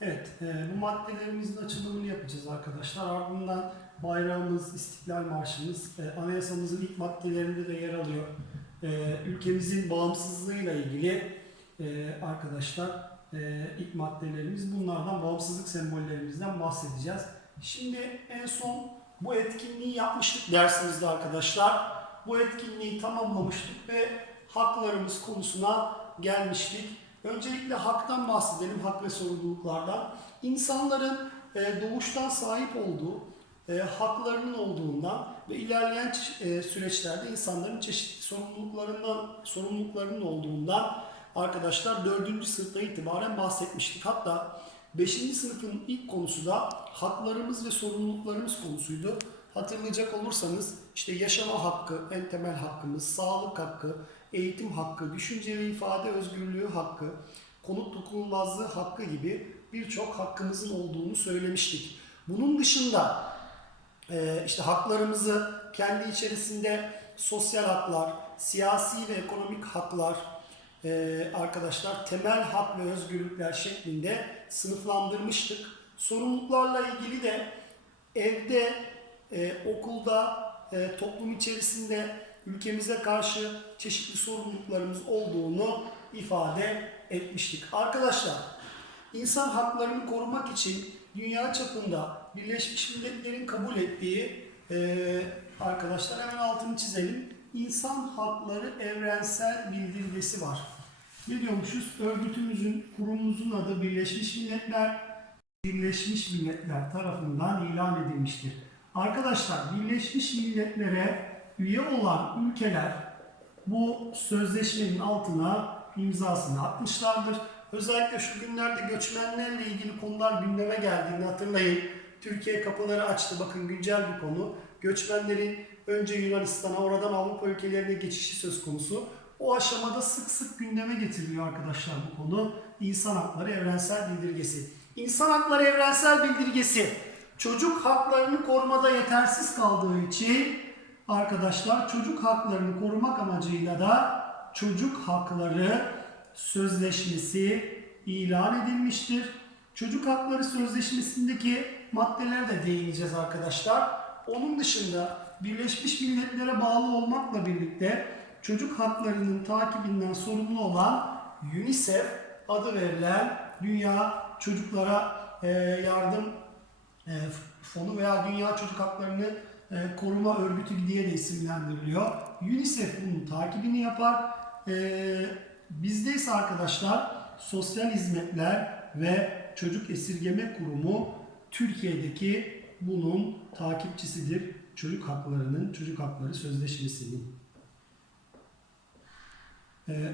Evet, e, bu maddelerimizin açılımını yapacağız arkadaşlar. Ardından bayrağımız, İstiklal Marşımız, e, anayasamızın ilk maddelerinde de yer alıyor. E, ülkemizin bağımsızlığıyla ilgili e, arkadaşlar e, ilk maddelerimiz. Bunlardan bağımsızlık sembollerimizden bahsedeceğiz. Şimdi en son bu etkinliği yapmıştık dersimizde arkadaşlar. Bu etkinliği tamamlamıştık ve haklarımız konusuna gelmiştik. Öncelikle haktan bahsedelim, hak ve sorumluluklardan. İnsanların e, doğuştan sahip olduğu e, haklarının olduğundan ve ilerleyen e, süreçlerde insanların çeşitli sorumluluklarından sorumluluklarının olduğundan arkadaşlar 4. sınıfta itibaren bahsetmiştik. Hatta 5. sınıfın ilk konusu da haklarımız ve sorumluluklarımız konusuydu. Hatırlayacak olursanız işte yaşama hakkı, en temel hakkımız, sağlık hakkı, eğitim hakkı, düşünce ve ifade özgürlüğü hakkı, konut dokunulmazlığı hakkı gibi birçok hakkımızın olduğunu söylemiştik. Bunun dışında e, işte haklarımızı kendi içerisinde sosyal haklar, siyasi ve ekonomik haklar, e, arkadaşlar temel hak ve özgürlükler şeklinde sınıflandırmıştık. Sorumluluklarla ilgili de evde, e, okulda, toplum içerisinde ülkemize karşı çeşitli sorumluluklarımız olduğunu ifade etmiştik. Arkadaşlar, insan haklarını korumak için dünya çapında Birleşmiş Milletler'in kabul ettiği e, arkadaşlar hemen altını çizelim. İnsan Hakları Evrensel Bildirgesi var. Ne diyormuşuz? Örgütümüzün, kurumumuzun adı Birleşmiş Milletler, Birleşmiş Milletler tarafından ilan edilmiştir. Arkadaşlar Birleşmiş Milletler'e üye olan ülkeler bu sözleşmenin altına imzasını atmışlardır. Özellikle şu günlerde göçmenlerle ilgili konular gündeme geldiğini hatırlayın. Türkiye kapıları açtı. Bakın güncel bir konu. Göçmenlerin önce Yunanistan'a oradan Avrupa ülkelerine geçişi söz konusu. O aşamada sık sık gündeme getiriliyor arkadaşlar bu konu. İnsan Hakları Evrensel Bildirgesi. İnsan Hakları Evrensel Bildirgesi çocuk haklarını korumada yetersiz kaldığı için arkadaşlar çocuk haklarını korumak amacıyla da çocuk hakları sözleşmesi ilan edilmiştir. Çocuk hakları sözleşmesindeki maddelere de değineceğiz arkadaşlar. Onun dışında Birleşmiş Milletler'e bağlı olmakla birlikte çocuk haklarının takibinden sorumlu olan UNICEF adı verilen Dünya Çocuklara Yardım Fonu veya Dünya Çocuk Haklarını Koruma Örgütü diye de isimlendiriliyor. UNICEF bunun takibini yapar. E, bizde ise arkadaşlar Sosyal Hizmetler ve Çocuk Esirgeme Kurumu Türkiye'deki bunun takipçisidir. Çocuk haklarının, çocuk hakları sözleşmesinin. Ee,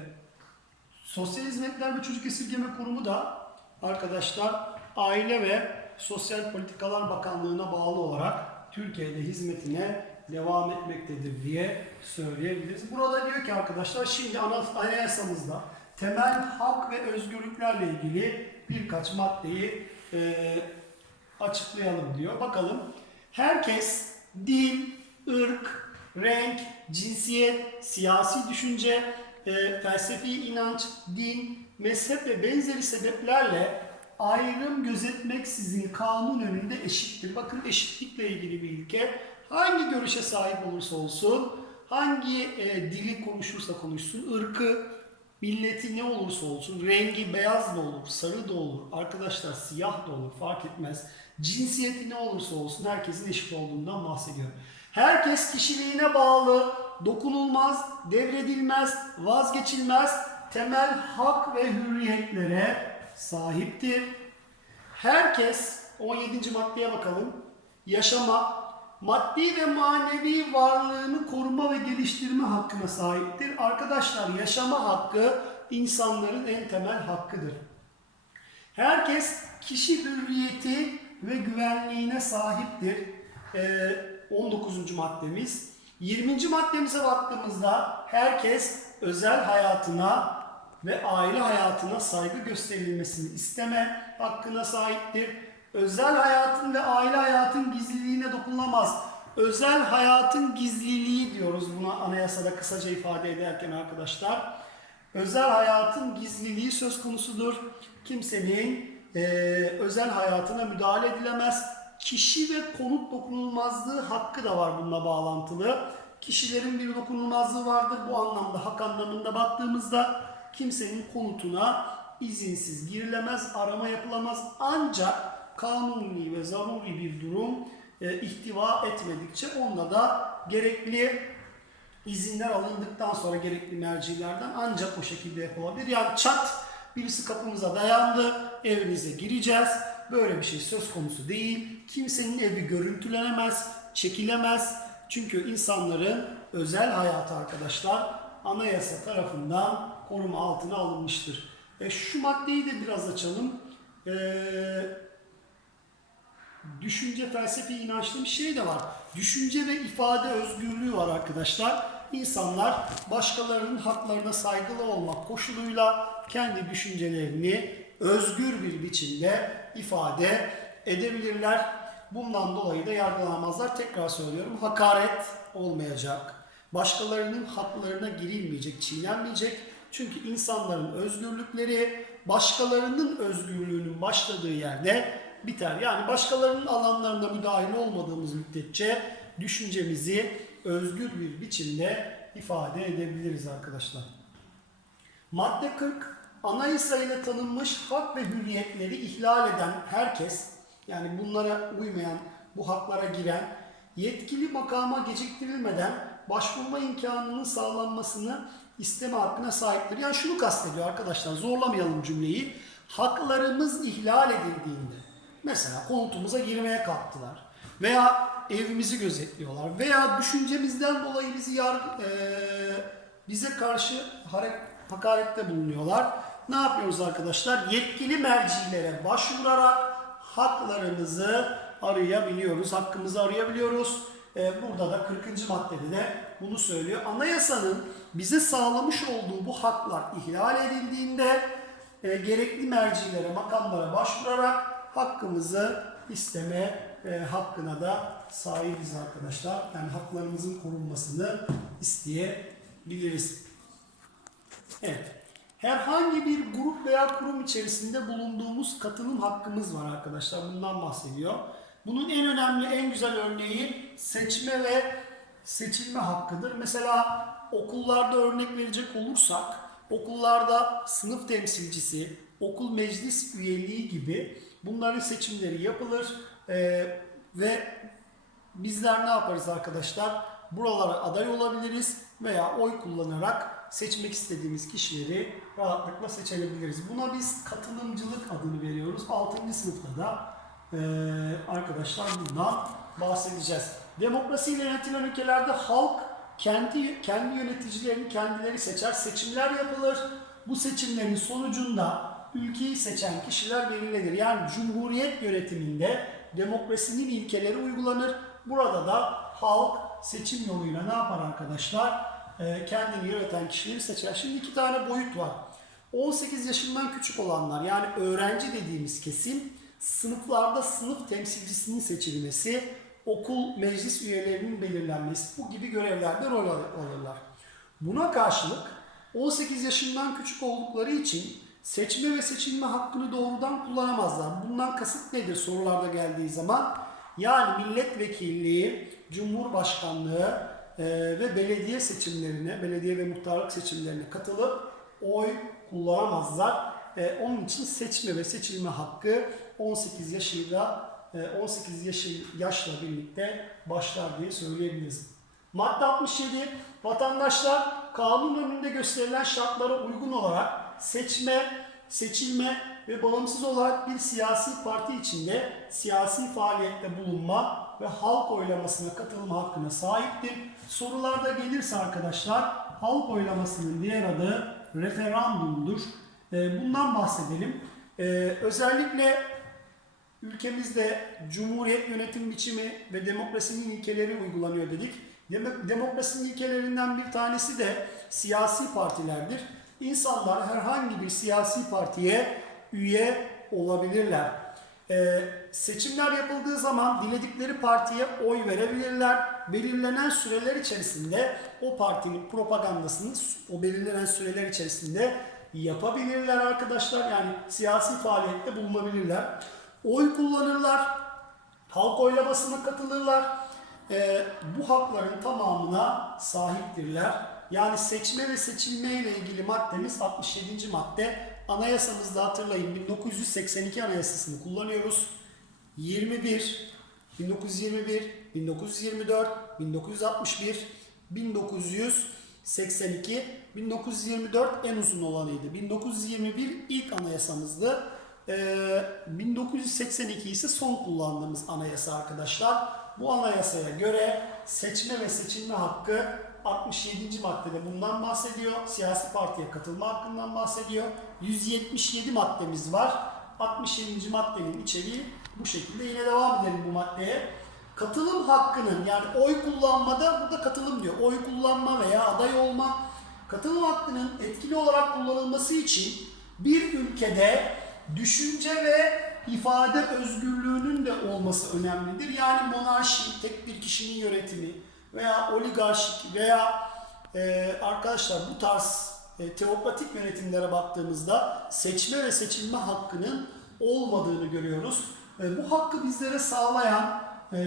Sosyal Hizmetler ve Çocuk Esirgeme Kurumu da arkadaşlar Aile ve Sosyal Politikalar Bakanlığı'na bağlı olarak Türkiye'de hizmetine devam etmektedir diye söyleyebiliriz. Burada diyor ki arkadaşlar şimdi ana- anayasamızda temel hak ve özgürlüklerle ilgili birkaç maddeyi e, açıklayalım diyor. Bakalım. Herkes din, ırk, renk, cinsiyet, siyasi düşünce, e, felsefi inanç, din, mezhep ve benzeri sebeplerle ayrım gözetmeksizin kanun önünde eşittir. Bakın eşitlikle ilgili bir ilke. Hangi görüşe sahip olursa olsun, hangi e, dili konuşursa konuşsun, ırkı, milleti ne olursa olsun, rengi beyaz da olur, sarı da olur, arkadaşlar siyah da olur fark etmez. Cinsiyeti ne olursa olsun herkesin eşit olduğundan bahsediyor. Herkes kişiliğine bağlı, dokunulmaz, devredilmez, vazgeçilmez temel hak ve hürriyetlere sahiptir. Herkes 17. maddeye bakalım. Yaşama, maddi ve manevi varlığını koruma ve geliştirme hakkına sahiptir. Arkadaşlar yaşama hakkı insanların en temel hakkıdır. Herkes kişi hürriyeti ve güvenliğine sahiptir. Ee, 19. maddemiz. 20. maddemize baktığımızda herkes özel hayatına ve aile hayatına saygı gösterilmesini isteme hakkına sahiptir. Özel hayatın ve aile hayatın gizliliğine dokunulamaz. Özel hayatın gizliliği diyoruz buna anayasada kısaca ifade ederken arkadaşlar. Özel hayatın gizliliği söz konusudur. Kimsenin e, özel hayatına müdahale edilemez. Kişi ve konut dokunulmazlığı hakkı da var bununla bağlantılı. Kişilerin bir dokunulmazlığı vardır. Bu anlamda hak anlamında baktığımızda kimsenin konutuna izinsiz girilemez, arama yapılamaz. Ancak kanuni ve zaruri bir durum e, ihtiva etmedikçe onunla da gerekli izinler alındıktan sonra gerekli mercilerden ancak o şekilde yapılabilir. Yani çat birisi kapımıza dayandı, evinize gireceğiz. Böyle bir şey söz konusu değil. Kimsenin evi görüntülenemez, çekilemez. Çünkü insanların özel hayatı arkadaşlar anayasa tarafından koruma altına alınmıştır. E, şu maddeyi de biraz açalım. Eee düşünce, felsefi inançlı bir şey de var. Düşünce ve ifade özgürlüğü var arkadaşlar. İnsanlar başkalarının haklarına saygılı olmak koşuluyla kendi düşüncelerini özgür bir biçimde ifade edebilirler. Bundan dolayı da yargılanamazlar. Tekrar söylüyorum hakaret olmayacak. Başkalarının haklarına girilmeyecek, çiğnenmeyecek. Çünkü insanların özgürlükleri başkalarının özgürlüğünün başladığı yerde biter. Yani başkalarının alanlarında müdahil olmadığımız müddetçe düşüncemizi özgür bir biçimde ifade edebiliriz arkadaşlar. Madde 40 anayasa ile tanınmış hak ve hürriyetleri ihlal eden herkes yani bunlara uymayan, bu haklara giren yetkili makama geciktirilmeden başvurma imkanının sağlanmasını isteme hakkına sahiptir. Yani şunu kastediyor arkadaşlar zorlamayalım cümleyi. Haklarımız ihlal edildiğinde mesela konutumuza girmeye kalktılar veya evimizi gözetliyorlar veya düşüncemizden dolayı bizi yar, eee, bize karşı hakarette bulunuyorlar. Ne yapıyoruz arkadaşlar? Yetkili mercilere başvurarak haklarımızı arayabiliyoruz, hakkımızı arayabiliyoruz. Ee, burada da 40. maddede de bunu söylüyor. Anayasanın bize sağlamış olduğu bu haklar ihlal edildiğinde e, gerekli mercilere, makamlara başvurarak hakkımızı isteme e, hakkına da sahibiz arkadaşlar. Yani haklarımızın korunmasını isteyebiliriz. Evet. Herhangi bir grup veya kurum içerisinde bulunduğumuz katılım hakkımız var arkadaşlar. Bundan bahsediyor. Bunun en önemli, en güzel örneği seçme ve seçilme hakkıdır. Mesela okullarda örnek verecek olursak, okullarda sınıf temsilcisi, okul meclis üyeliği gibi bunların seçimleri yapılır Ee, ve bizler ne yaparız arkadaşlar? Buralara aday olabiliriz veya oy kullanarak seçmek istediğimiz kişileri rahatlıkla seçebiliriz. Buna biz katılımcılık adını veriyoruz. 6. sınıfta da eee, arkadaşlar bundan bahsedeceğiz. Demokrasiyle yönetilen ülkelerde halk kendi kendi yöneticilerini kendileri seçer. Seçimler yapılır. Bu seçimlerin sonucunda ülkeyi seçen kişiler belirlenir. Yani cumhuriyet yönetiminde demokrasinin ilkeleri uygulanır. Burada da halk seçim yoluyla ne yapar arkadaşlar? Ee, kendini yöneten kişileri seçer. Şimdi iki tane boyut var. 18 yaşından küçük olanlar yani öğrenci dediğimiz kesim sınıflarda sınıf temsilcisinin seçilmesi, okul meclis üyelerinin belirlenmesi bu gibi görevlerde rol al- alırlar. Buna karşılık 18 yaşından küçük oldukları için seçme ve seçilme hakkını doğrudan kullanamazlar. Bundan kasıt nedir sorularda geldiği zaman? Yani milletvekilliği, cumhurbaşkanlığı e, ve belediye seçimlerine, belediye ve muhtarlık seçimlerine katılıp oy kullanamazlar. E, onun için seçme ve seçilme hakkı 18 yaşıyla 18 yaşı, yaşla birlikte başlar diye söyleyebiliriz. Madde 67 vatandaşlar kanun önünde gösterilen şartlara uygun olarak seçme, seçilme ve bağımsız olarak bir siyasi parti içinde siyasi faaliyette bulunma ve halk oylamasına katılma hakkına sahiptir. Sorularda gelirse arkadaşlar halk oylamasının diğer adı referandumdur. Ee, Bundan bahsedelim. Ee, Özellikle ülkemizde cumhuriyet yönetim biçimi ve demokrasinin ilkeleri uygulanıyor dedik. Demo- Demokrasinin ilkelerinden bir tanesi de siyasi partilerdir. İnsanlar herhangi bir siyasi partiye üye olabilirler. Ee, seçimler yapıldığı zaman diledikleri partiye oy verebilirler. Belirlenen süreler içerisinde o partinin propagandasını o belirlenen süreler içerisinde yapabilirler arkadaşlar. Yani siyasi faaliyette bulunabilirler. Oy kullanırlar. Halk oylamasına katılırlar. Ee, bu hakların tamamına sahiptirler. Yani seçme ve seçilme ile ilgili maddemiz 67. madde. Anayasamızda hatırlayın 1982 anayasasını kullanıyoruz. 21, 1921, 1924, 1961, 1982, 1924 en uzun olanıydı. 1921 ilk anayasamızdı. Ee, 1982 ise son kullandığımız anayasa arkadaşlar. Bu anayasaya göre seçme ve seçilme hakkı 67. maddede bundan bahsediyor. Siyasi partiye katılma hakkından bahsediyor. 177 maddemiz var. 67. maddenin içeriği bu şekilde. Yine devam edelim bu maddeye. Katılım hakkının yani oy kullanmada burada katılım diyor. Oy kullanma veya aday olma. Katılım hakkının etkili olarak kullanılması için bir ülkede düşünce ve ifade özgürlüğünün de olması önemlidir. Yani monarşi, tek bir kişinin yönetimi veya oligarşik veya e, arkadaşlar bu tarz e, teokratik yönetimlere baktığımızda seçme ve seçilme hakkının olmadığını görüyoruz. E, bu hakkı bizlere sağlayan e,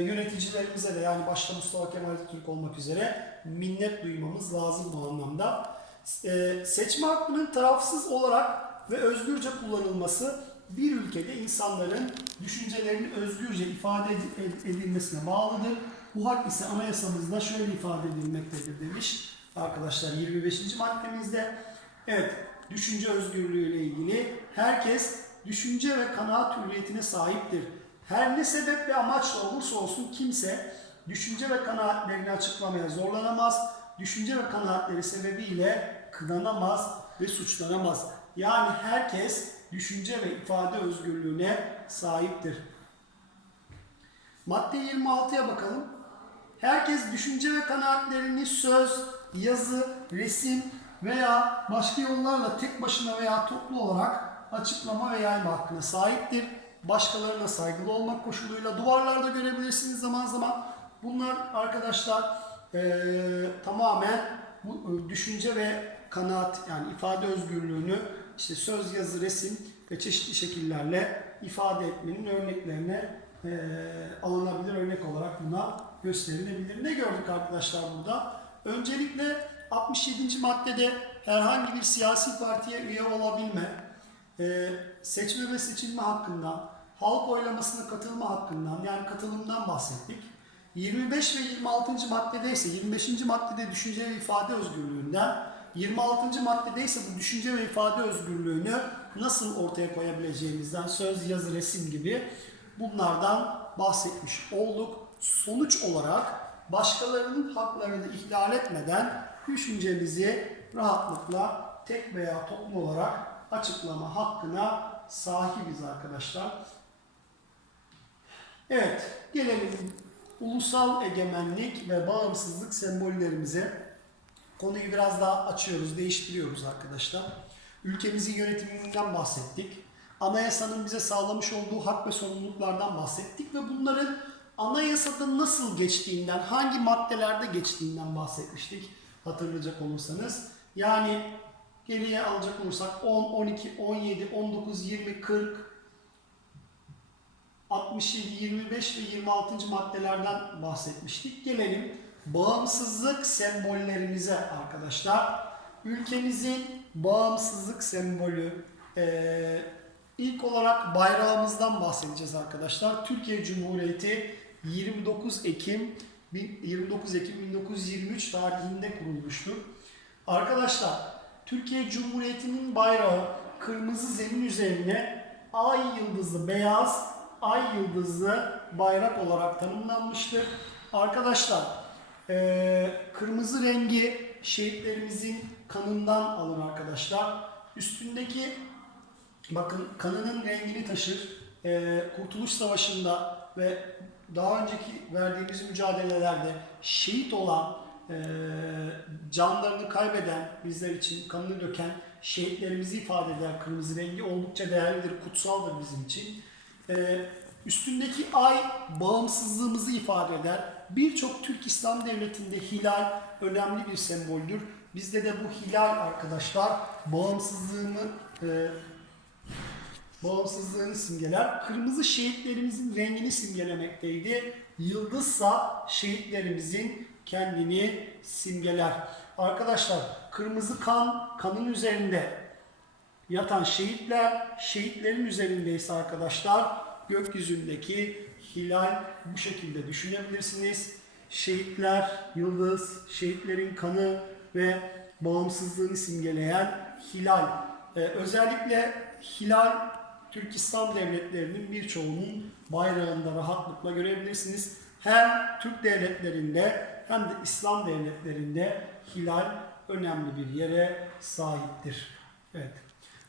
yöneticilerimize de yani başta Mustafa Kemal Atatürk olmak üzere minnet duymamız lazım bu anlamda. E, seçme hakkının tarafsız olarak ve özgürce kullanılması bir ülkede insanların düşüncelerinin özgürce ifade ed- edilmesine bağlıdır. Bu hak ise anayasamızda şöyle ifade edilmektedir demiş arkadaşlar 25. maddemizde. Evet, düşünce özgürlüğü ile ilgili herkes düşünce ve kanaat hürriyetine sahiptir. Her ne sebep ve amaçla olursa olsun kimse düşünce ve kanaatlerini açıklamaya zorlanamaz. Düşünce ve kanaatleri sebebiyle kınanamaz ve suçlanamaz. Yani herkes düşünce ve ifade özgürlüğüne sahiptir. Madde 26'ya bakalım. Herkes düşünce ve kanaatlerini söz, yazı, resim veya başka yollarla tek başına veya toplu olarak açıklama ve yayma hakkına sahiptir. Başkalarına saygılı olmak koşuluyla duvarlarda görebilirsiniz zaman zaman. Bunlar arkadaşlar eee, tamamen bu e, düşünce ve kanaat yani ifade özgürlüğünü işte söz, yazı, resim ve çeşitli şekillerle ifade etmenin örneklerine eee, alınabilir örnek olarak buna gösterilebilir. Ne gördük arkadaşlar burada? Öncelikle 67. maddede herhangi bir siyasi partiye üye olabilme, eee, seçme ve seçilme hakkından, halk oylamasına katılma hakkından yani katılımdan bahsettik. 25 ve 26. maddede ise 25. maddede düşünce ve ifade özgürlüğünden, 26. maddede ise bu düşünce ve ifade özgürlüğünü nasıl ortaya koyabileceğimizden söz, yazı, resim gibi bunlardan bahsetmiş olduk. Sonuç olarak başkalarının haklarını ihlal etmeden düşüncemizi rahatlıkla tek veya toplu olarak açıklama hakkına sahibiz arkadaşlar. Evet, gelelim ulusal egemenlik ve bağımsızlık sembollerimize. Konuyu biraz daha açıyoruz, değiştiriyoruz arkadaşlar. Ülkemizin yönetiminden bahsettik. Anayasanın bize sağlamış olduğu hak ve sorumluluklardan bahsettik ve bunların anayasada nasıl geçtiğinden, hangi maddelerde geçtiğinden bahsetmiştik hatırlayacak olursanız. Yani geriye alacak olursak 10, 12, 17, 19, 20, 40, 67, 25 ve 26. maddelerden bahsetmiştik. Gelelim bağımsızlık sembollerimize arkadaşlar. Ülkemizin bağımsızlık sembolü eee, ilk olarak bayrağımızdan bahsedeceğiz arkadaşlar. Türkiye Cumhuriyeti 29 Ekim 29 Ekim 1923 tarihinde kurulmuştur. Arkadaşlar Türkiye Cumhuriyeti'nin bayrağı kırmızı zemin üzerine ay yıldızlı beyaz ay yıldızlı bayrak olarak tanımlanmıştır. Arkadaşlar eee, kırmızı rengi şehitlerimizin kanından alın arkadaşlar. Üstündeki bakın kanının rengini taşır. Eee, Kurtuluş Savaşı'nda ve daha önceki verdiğimiz mücadelelerde şehit olan eee, canlarını kaybeden bizler için kanını döken şehitlerimizi ifade eder kırmızı rengi oldukça değerlidir, kutsaldır bizim için. Ee, üstündeki ay bağımsızlığımızı ifade eder. Birçok Türk İslam devletinde hilal önemli bir semboldür. Bizde de bu hilal arkadaşlar bağımsızlığını e, bağımsızlığını simgeler. Kırmızı şehitlerimizin rengini simgelemekteydi. Yıldızsa şehitlerimizin kendini simgeler. Arkadaşlar kırmızı kan kanın üzerinde yatan şehitler, şehitlerin üzerindeyse arkadaşlar gökyüzündeki hilal bu şekilde düşünebilirsiniz. Şehitler, yıldız, şehitlerin kanı ve bağımsızlığını simgeleyen hilal. Ee, özellikle hilal Türk İslam devletlerinin birçoğunun bayrağında rahatlıkla görebilirsiniz. Hem Türk devletlerinde hem de İslam devletlerinde hilal önemli bir yere sahiptir. Evet.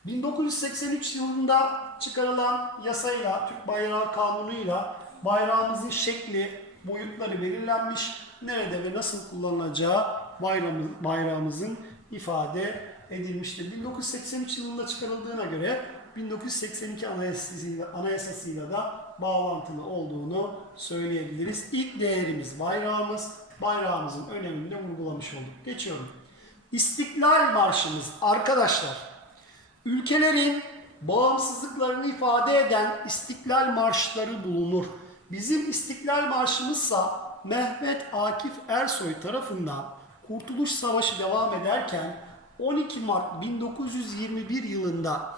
1983 yılında çıkarılan yasayla, Türk Bayrağı Kanunu'yla bayrağımızın şekli, boyutları belirlenmiş. Nerede ve nasıl kullanılacağı bayramı, bayrağımızın ifade edilmiştir. 1983 yılında çıkarıldığına göre 1982 anayasasıyla, anayasasıyla da bağlantılı olduğunu söyleyebiliriz. İlk değerimiz bayrağımız, bayrağımızın önemini de vurgulamış olduk. Geçiyorum. İstiklal Marşımız arkadaşlar Ülkelerin bağımsızlıklarını ifade eden İstiklal Marşları bulunur. Bizim İstiklal Marşımızsa Mehmet Akif Ersoy tarafından Kurtuluş Savaşı devam ederken 12 Mart 1921 yılında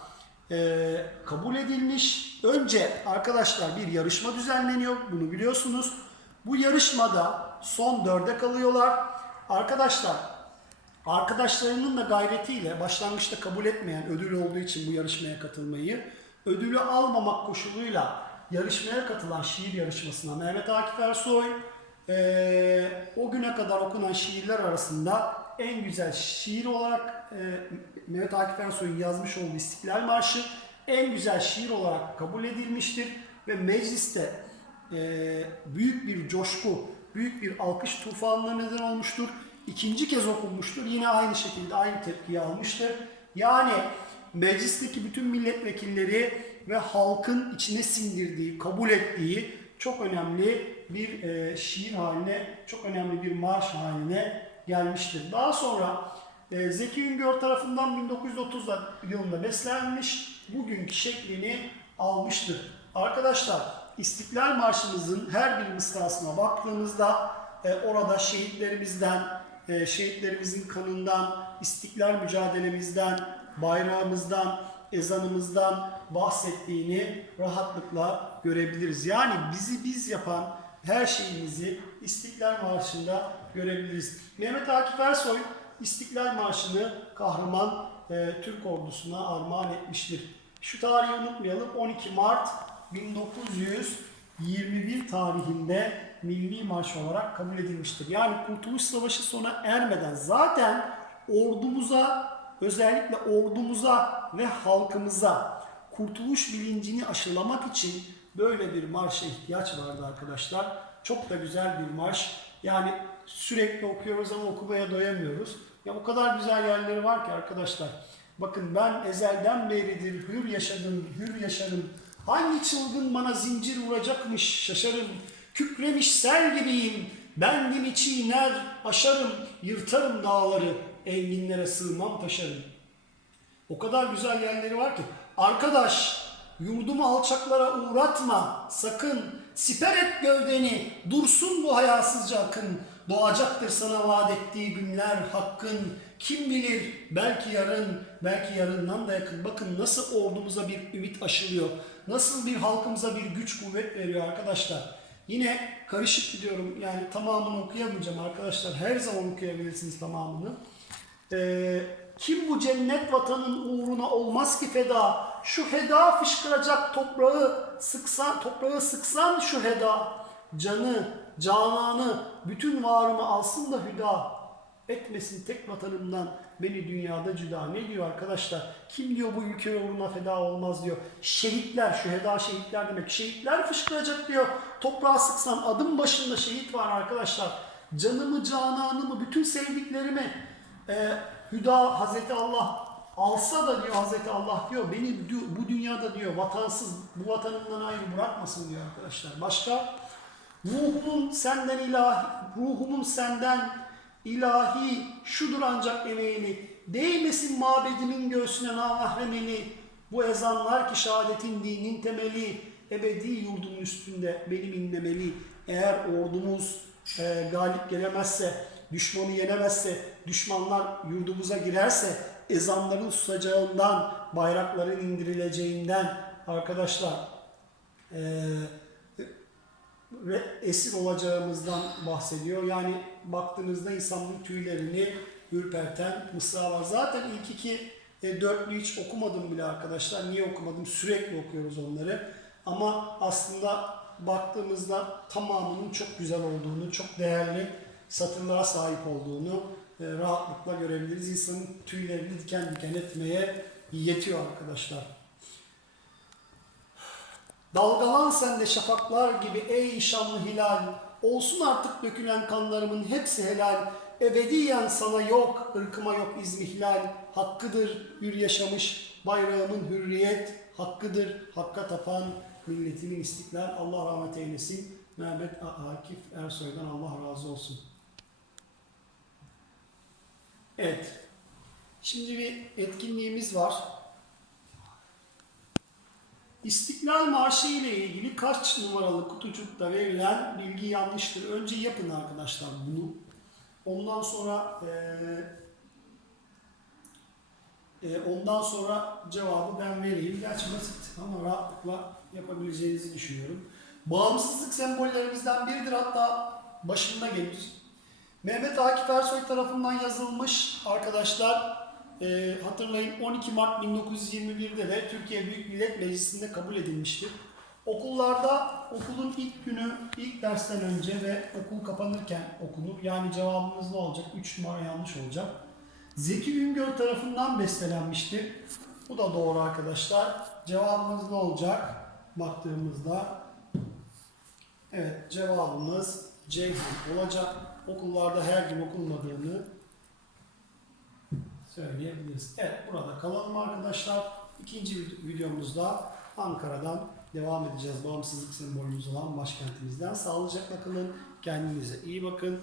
eee, kabul edilmiş. Önce arkadaşlar bir yarışma düzenleniyor. Bunu biliyorsunuz. Bu yarışmada son dörde kalıyorlar. Arkadaşlar Arkadaşlarının da gayretiyle başlangıçta kabul etmeyen ödül olduğu için bu yarışmaya katılmayı, ödülü almamak koşuluyla yarışmaya katılan şiir yarışmasına Mehmet Akif Ersoy eee, o güne kadar okunan şiirler arasında en güzel şiir olarak eee, Mehmet Akif Ersoy'un yazmış olduğu İstiklal Marşı en güzel şiir olarak kabul edilmiştir ve mecliste eee, büyük bir coşku, büyük bir alkış tufanına neden olmuştur. İkinci kez okunmuştur. Yine aynı şekilde aynı tepkiyi almıştır. Yani meclisteki bütün milletvekilleri ve halkın içine sindirdiği, kabul ettiği çok önemli bir e, şiir haline, çok önemli bir marş haline gelmiştir. Daha sonra e, Zeki Üngör tarafından 1930 yılında beslenmiş, bugünkü şeklini almıştır. Arkadaşlar İstiklal Marşımızın her bir mısrasına baktığımızda e, orada şehitlerimizden, e, şehitlerimizin kanından, istiklal mücadelemizden, bayrağımızdan, ezanımızdan bahsettiğini rahatlıkla görebiliriz. Yani bizi biz yapan her şeyimizi İstiklal Marşı'nda görebiliriz. Mehmet Akif Ersoy İstiklal Marşı'nı kahraman e, Türk ordusuna armağan etmiştir. Şu tarihi unutmayalım. 12 Mart 1921 tarihinde milli marş olarak kabul edilmiştir. Yani Kurtuluş Savaşı sona ermeden zaten ordumuza özellikle ordumuza ve halkımıza kurtuluş bilincini aşılamak için böyle bir marşa ihtiyaç vardı arkadaşlar. Çok da güzel bir marş. Yani sürekli okuyoruz ama okumaya doyamıyoruz. Ya o kadar güzel yerleri var ki arkadaşlar. Bakın ben ezelden beridir hür yaşadım, hür yaşarım. Hangi çılgın bana zincir vuracakmış şaşarım. Kükremiş sel gibiyim. Bendimi çiğner, aşarım, yırtarım dağları. Enginlere sığmam taşarım. O kadar güzel yerleri var ki. Arkadaş yurdumu alçaklara uğratma sakın. Siper et gövdeni dursun bu hayasızca akın. Doğacaktır sana vaat ettiği günler hakkın. Kim bilir belki yarın, belki yarından da yakın. Bakın nasıl ordumuza bir ümit aşılıyor. Nasıl bir halkımıza bir güç kuvvet veriyor arkadaşlar. Yine karışık gidiyorum yani tamamını okuyamayacağım arkadaşlar. Her zaman okuyabilirsiniz tamamını. Ee, kim bu cennet vatanın uğruna olmaz ki feda? Şu feda fışkıracak toprağı sıksan, toprağı sıksan şu heda. Canı, cananı, bütün varımı alsın da hüda. Etmesin tek vatanımdan beni dünyada cüda. Ne diyor arkadaşlar? Kim diyor bu ülke uğruna feda olmaz diyor. Şehitler, şu heda şehitler demek. Şehitler fışkıracak diyor. Toprağa sıksan adım başında şehit var arkadaşlar. Canımı, cananımı, bütün sevdiklerimi e, Hüda Hazreti Allah alsa da diyor Hazreti Allah diyor beni bu dünyada diyor vatansız bu vatanımdan ayrı bırakmasın diyor arkadaşlar. Başka ruhumun senden ilah ruhumun senden ilahi şudur ancak emeğini, değmesin mabedimin göğsüne namahremeli, bu ezanlar ki şehadetin dinin temeli, ebedi yurdumun üstünde benim inlemeli. Eğer ordumuz e, galip gelemezse, düşmanı yenemezse, düşmanlar yurdumuza girerse, ezanların susacağından, bayrakların indirileceğinden arkadaşlar e, esir olacağımızdan bahsediyor. Yani baktığınızda insanın tüylerini ürperten mısra var. Zaten ilk iki e, dörtlü hiç okumadım bile arkadaşlar. Niye okumadım? Sürekli okuyoruz onları. Ama aslında baktığımızda tamamının çok güzel olduğunu, çok değerli satırlara sahip olduğunu rahatlıkla görebiliriz. İnsanın tüylerini diken diken etmeye yetiyor arkadaşlar. Dalgalan sen de şafaklar gibi ey şanlı hilal. Olsun artık dökülen kanlarımın hepsi helal. Ebediyen sana yok, ırkıma yok izmihlal. Hakkıdır hür yaşamış bayrağımın hürriyet. Hakkıdır hakka tapan milletimin istiklal. Allah rahmet eylesin. Mehmet Akif Ersoy'dan Allah razı olsun. Evet. Şimdi bir etkinliğimiz var. İstiklal Marşı ile ilgili kaç numaralı kutucukta verilen bilgi yanlıştır? Önce yapın arkadaşlar bunu. Ondan sonra eee, eee, ondan sonra cevabı ben vereyim. Gerçi basit ama rahatlıkla yapabileceğinizi düşünüyorum. Bağımsızlık sembollerimizden biridir hatta başında gelir. Mehmet Akif Ersoy tarafından yazılmış arkadaşlar e, hatırlayın 12 Mart 1921'de de Türkiye Büyük Millet Meclisi'nde kabul edilmiştir. Okullarda okulun ilk günü, ilk dersten önce ve okul kapanırken okunur. Yani cevabımız ne olacak? 3 numara yanlış olacak. Zeki Üngör tarafından bestelenmiştir. Bu da doğru arkadaşlar. Cevabımız ne olacak? Baktığımızda Evet cevabımız Ceyhan olacak. Okullarda her gün okunmadığını söyleyebiliriz. Evet burada kalalım arkadaşlar. İkinci vid- videomuzda Ankara'dan devam edeceğiz. Bağımsızlık sembolümüz olan başkentimizden. Sağlıcakla kalın. Kendinize iyi bakın.